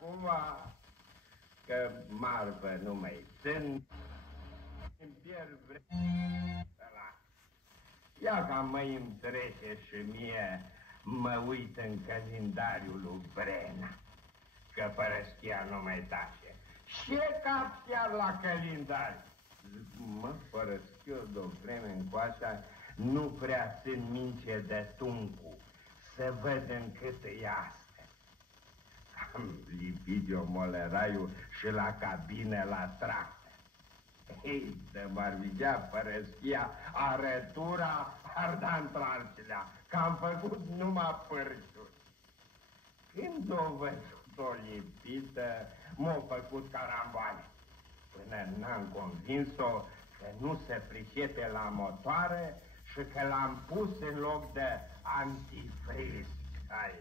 acum că marfă nu mai țin, îmi pierd vremea. Ia ca măi îmi trece și mie, mă uit în calendariul lui Brena, că Părăschia nu mai tace. Ce cap chiar la calendar? Mă, Părăschia de-o vreme încoașa, nu prea țin minte de tuncu, să văd în cât e astăzi. Am lipit eu moleraiul și la cabine la tractă. Ei, de m-ar vigea Părăschia, arătura ar da întoarcelea, că am făcut numai pârciuri. Când o văzut-o lipită, m-a făcut caramboane, până n-am convins-o că nu se pricepe la motoare și că l-am pus în loc de antifriz. Hai,